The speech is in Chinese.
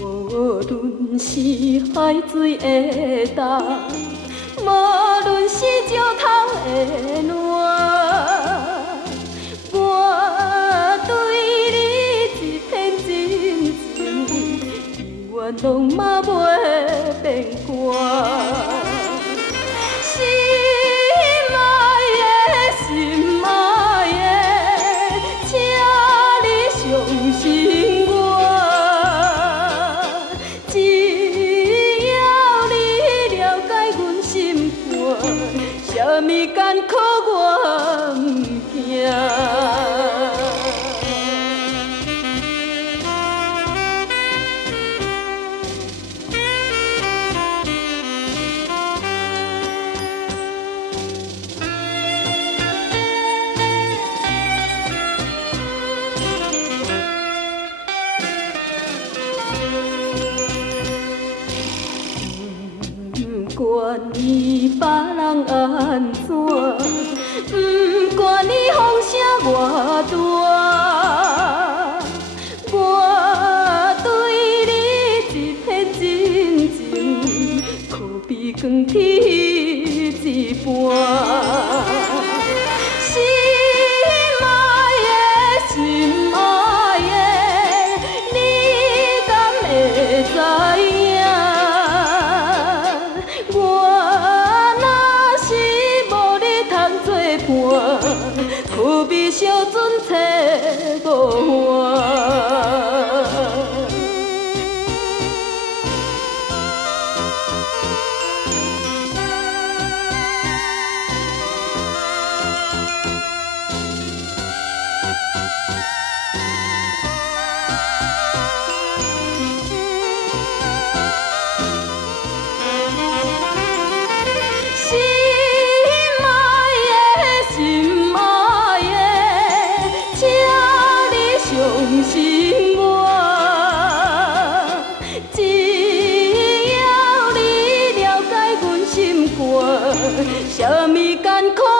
无论是海水的重，无论是石头的烂，我对你一片真情，永远拢嘛袂变卦。心爱的，心爱的，请你相信我。啥物艰苦我毋惊。不管伊别人安怎，不管伊风声偌大，我对你一片真情，可比光天一半。心爱的，心爱的，你敢会知影？可比小船找无岸。相信我，只要你了解阮心肝，啥物艰苦。